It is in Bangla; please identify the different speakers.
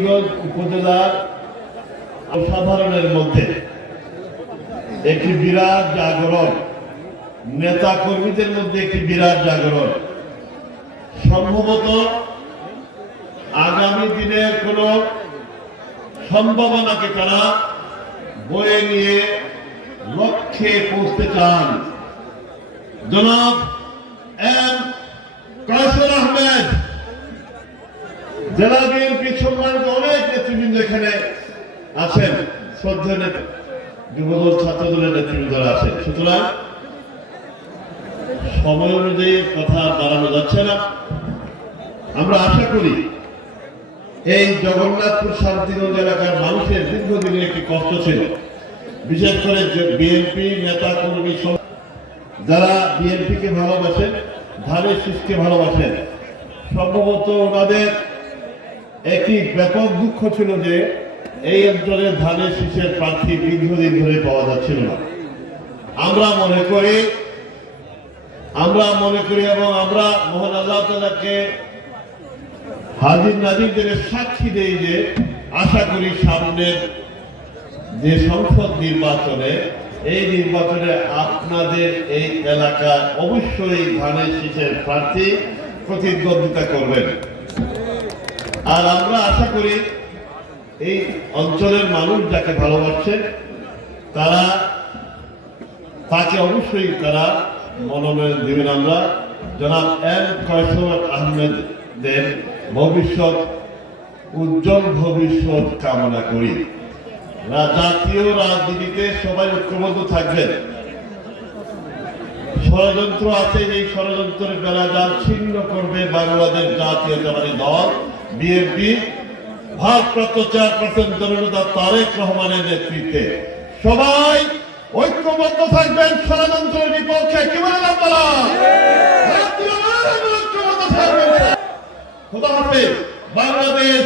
Speaker 1: হবিগঞ্জ উপজেলার অসাধারণের মধ্যে একটি বিরাট জাগরণ নেতা কর্মীদের মধ্যে একটি বিরাট জাগরণ। সম্ভবত আগামী দিনের কোন সম্ভাবনাকে তারা বয়ে নিয়ে লক্ষ্যে পৌঁছতে চান। জনাব এম কাসর আহমেদ জেলা বিএনপি সম্মানিত অনেক নেতৃবৃন্দ এখানে আছেন। শ্রদ্ধা যুবদল, ছাত্রদলের নেতৃবৃন্দরা আছেন। সুতরাং সময় অনুযায়ী কথা বাড়ানো যাচ্ছে না। আমরা আশা করি এই জগন্নাথপুর শান্তিগঞ্জ এলাকার মানুষের দীর্ঘদিনের একটি কষ্ট ছিল। বিশেষ করে বিএনপি নেতা কর্মী যারা বিএনপিকে ভালোবাসেন, ধানের শীষকে ভালোবাসেন, সম্ভবত ওনাদের একটি ব্যাপক দুঃখ ছিল যে এই অঞ্চলে ধানের শীষের প্রার্থী দীর্ঘদিন ধরে পাওয়া যাচ্ছিল না। আমরা মনে করি, আমরা মনে করি এবং আমরা মোহন আল্লাহ তালাকে হাজির নাজিরদের সাক্ষী দেই যে আশা করি সামনের যে সংসদ নির্বাচনে এই নির্বাচনে আপনাদের এই এলাকায় অবশ্যই ধানের শীষের প্রার্থী প্রতিদ্বন্দ্বিতা করবেন। আর আমরা আশা করি এই অঞ্চলের মানুষ যাকে ভালোবাসছেন তারা তাকে অবশ্যই তারা মনোনয়ন দেবেন আমরা। জনাব এম কয়সর আহমেদের ভবিষ্যৎ, উজ্জ্বল ভবিষ্যৎ কামনা করি। জাতীয় রাজনীতিতে সবাই ঐক্যবদ্ধ থাকবেন। ষড়যন্ত্র আছে, এই ষড়যন্ত্রের বেলা যা ছিন্ন করবে বাংলাদেশ জাতীয়তাবাদী দল। বিএনপি ভারপ্রাপ্ত চেয়ারপারসন জননেতা তারেক রহমানের নেতৃত্বে সবাই ঐক্যবদ্ধ থাকবেন, ষড়যন্ত্রের বিপক্ষে কি বলেন আপনারা। বাংলাদেশ